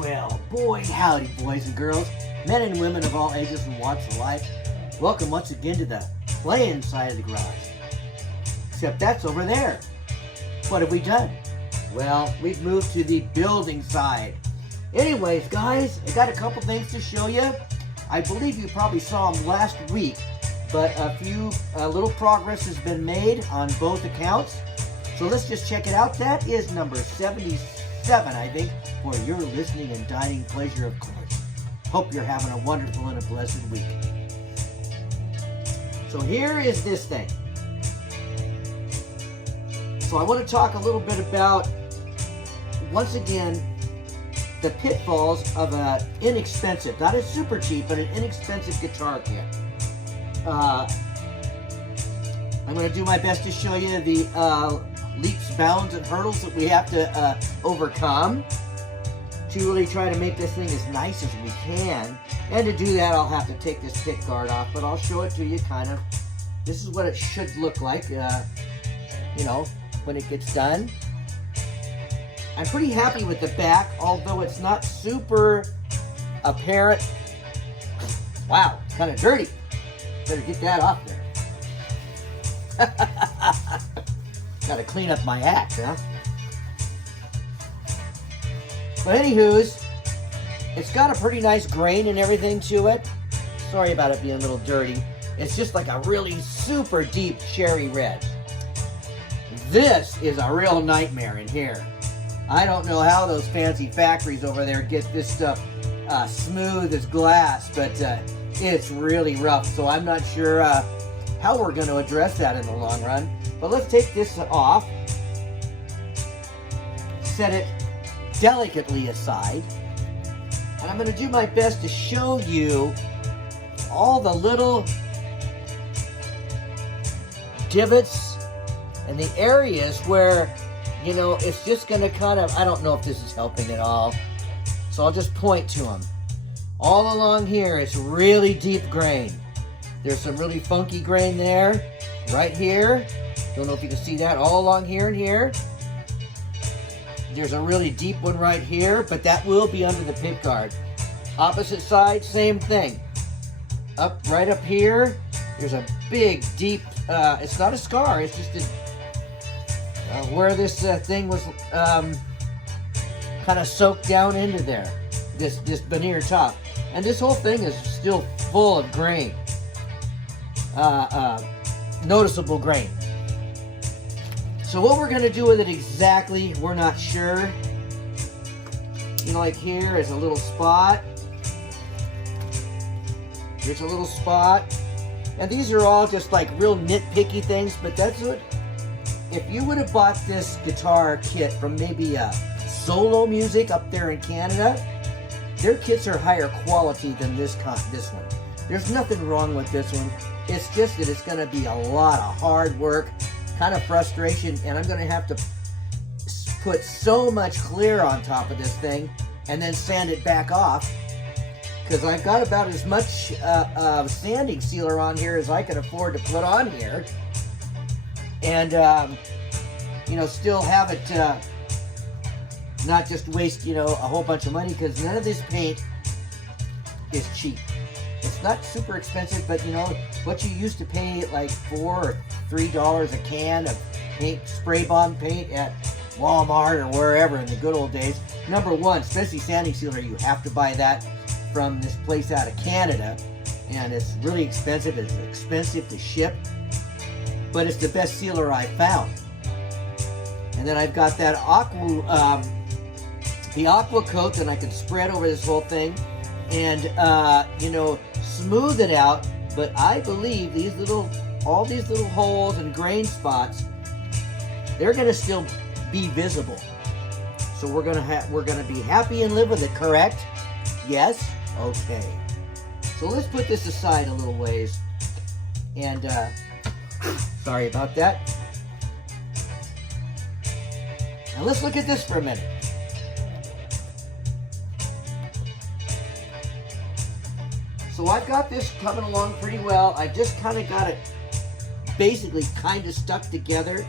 Well, boy howdy, boys and girls, men and women of all ages and walks of life. Welcome once again to the playing side of the garage. Except that's over there. What have we done? Well, we've moved to the building side. Anyways, guys, I got a couple things to show you. I believe you probably saw them last week, but a little progress has been made on both accounts. So let's just check it out. That is number 77, I think, for your listening and dining pleasure, of course. Hope you're having a wonderful and a blessed week. So here is this thing. So I want to talk a little bit about, once again, the pitfalls of an inexpensive, not a super cheap, but an inexpensive guitar kit. I'm going to do my best to show you the leaps, bounds, and hurdles that we have to overcome to really try to make this thing as nice as we can. And to do that, I'll have to take this pick guard off, but I'll show it to you kind of. This is what it should look like, you know, when it gets done. I'm pretty happy with the back, although it's not super apparent. Wow, it's kind of dirty. Better get that off there. Gotta clean up my act, huh? But anywho's, it's got a pretty nice grain and everything to it. Sorry about it being a little dirty. It's just like a really super deep cherry red. This is a real nightmare in here. I don't know how those fancy factories over there get this stuff smooth as glass, but it's really rough. So I'm not sure how we're going to address that in the long run. But let's take this off, set it delicately aside, and I'm going to do my best to show you all the little divots and the areas where, you know, it's just going to kind of, I don't know if this is helping at all, so I'll just point to them. All along here, it's really deep grain. There's some really funky grain there, right here. Don't know if you can see that, all along here and here. There's a really deep one right here, but that will be under the pick guard. Opposite side, same thing. Right up here, there's a big, deep, it's not a scar, it's just where this thing was kind of soaked down into there, this veneer top. And this whole thing is still full of grain, noticeable grain. So what we're going to do with it exactly, we're not sure. You know, like here is a little spot. Here's a little spot. And these are all just like real nitpicky things, but that's what, if you would have bought this guitar kit from maybe Solo Music up there in Canada, their kits are higher quality than this one. There's nothing wrong with this one. It's just that it's going to be a lot of hard work, kind of frustration, and I'm going to have to put so much clear on top of this thing and then sand it back off, because I've got about as much sanding sealer on here as I can afford to put on here, and you know, still have it not just waste, you know, a whole bunch of money, because none of this paint is cheap. It's not super expensive, but you know, what you used to pay like $4 or $3 a can of paint, spray bomb paint at Walmart or wherever in the good old days. Number one, especially sanding sealer, you have to buy that from this place out of Canada, and it's really expensive. It's expensive to ship, but it's the best sealer I've found. And then I've got that the aqua coat that I can spread over this whole thing and you know, smooth it out. But I believe all these little holes and grain spots, they're going to still be visible. So we're going to be happy and live with it, correct? Yes? Okay. So let's put this aside a little ways. And sorry about that. Now let's look at this for a minute. So I've got this coming along pretty well. I just kind of got it basically kind of stuck together.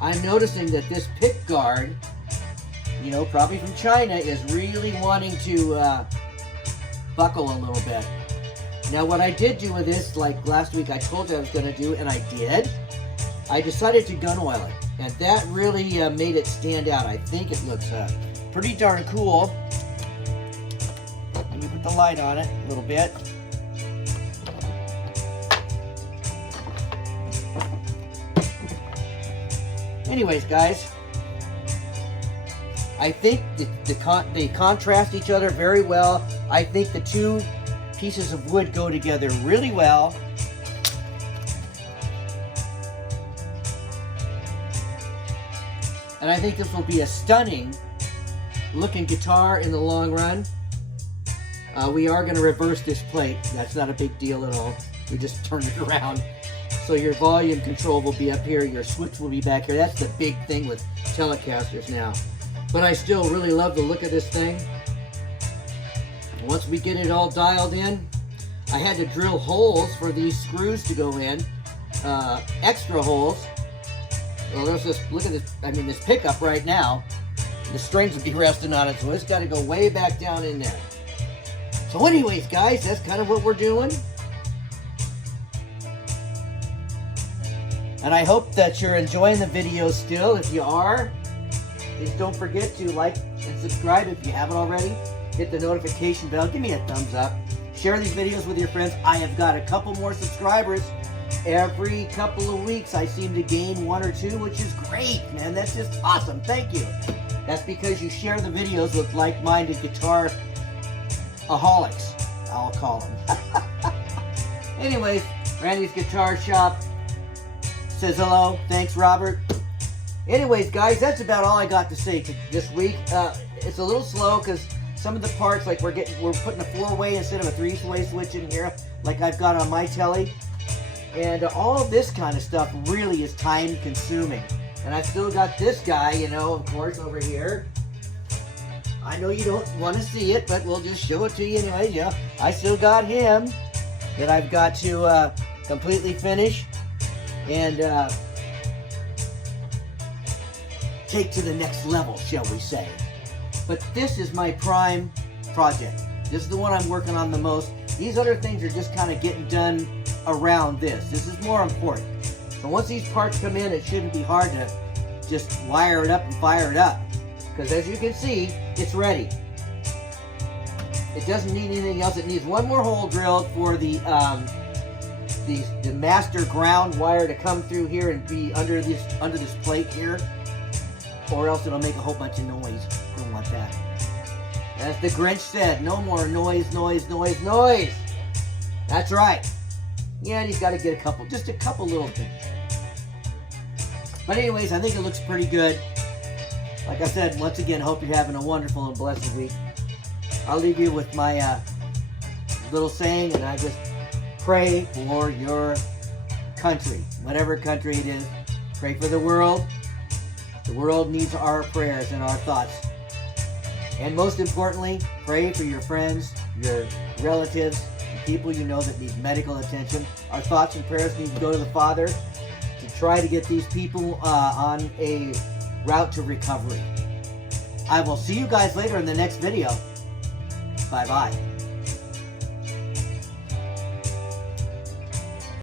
I'm noticing that this pick guard you know, probably from China, is really wanting to buckle a little bit. Now, what I did do with this, like last week I told you I was going to do, and I did, I decided to gun oil it. And that really made it stand out. I think it looks pretty darn cool. Let me put the light on it a little bit. Anyways, guys, I think they contrast each other very well. I think the two pieces of wood go together really well. And I think this will be a stunning looking guitar in the long run. We are going to reverse this plate. That's not a big deal at all. We just turn it around. So your volume control will be up here, your switch will be back here. That's the big thing with Telecasters now. But I still really love the look of this thing. Once we get it all dialed in, I had to drill holes for these screws to go in, extra holes. Well, there's this, look at this, I mean this pickup right now, the strings would be resting on it, so it's got to go way back down in there. So anyways, guys, that's kind of what we're doing. And I hope that you're enjoying the video still. If you are, please don't forget to like and subscribe if you haven't already. Hit the notification bell. Give me a thumbs up. Share these videos with your friends. I have got a couple more subscribers. Every couple of weeks, I seem to gain 1 or 2, which is great, man. That's just awesome. Thank you. That's because you share the videos with like-minded guitar-aholics, I'll call them. Anyways, Randy's Guitar Shop says hello. Thanks, Robert. Anyways, guys, that's about all I got to say this week. It's a little slow because some of the parts, like we're putting a 4-way instead of a 3-way switch in here, like I've got on my telly. And all of this kind of stuff really is time consuming. And I've still got this guy, you know, of course, over here. I know you don't want to see it, but we'll just show it to you anyway. Yeah, I still got him that I've got to completely finish and take to the next level, shall we say. But this is my prime project. This is the one I'm working on the most. These other things are just kind of getting done around this. This is more important. So once these parts come in, it shouldn't be hard to just wire it up and fire it up. Because as you can see, it's ready. It doesn't need anything else. It needs one more hole drilled for the master ground wire to come through here and be under this plate here. Or else it'll make a whole bunch of noise. Don't want that. As the Grinch said, no more noise, noise, noise, noise. That's right. Yeah, and he's got to get just a couple little things. But anyways, I think it looks pretty good. Like I said, once again, hope you're having a wonderful and blessed week. I'll leave you with my little saying, and I just pray for your country, whatever country it is. Pray for the world. The world needs our prayers and our thoughts. And most importantly, pray for your friends, your relatives, and people you know that need medical attention. Our thoughts and prayers need to go to the Father to try to get these people on a route to recovery. I will see you guys later in the next video. Bye-bye.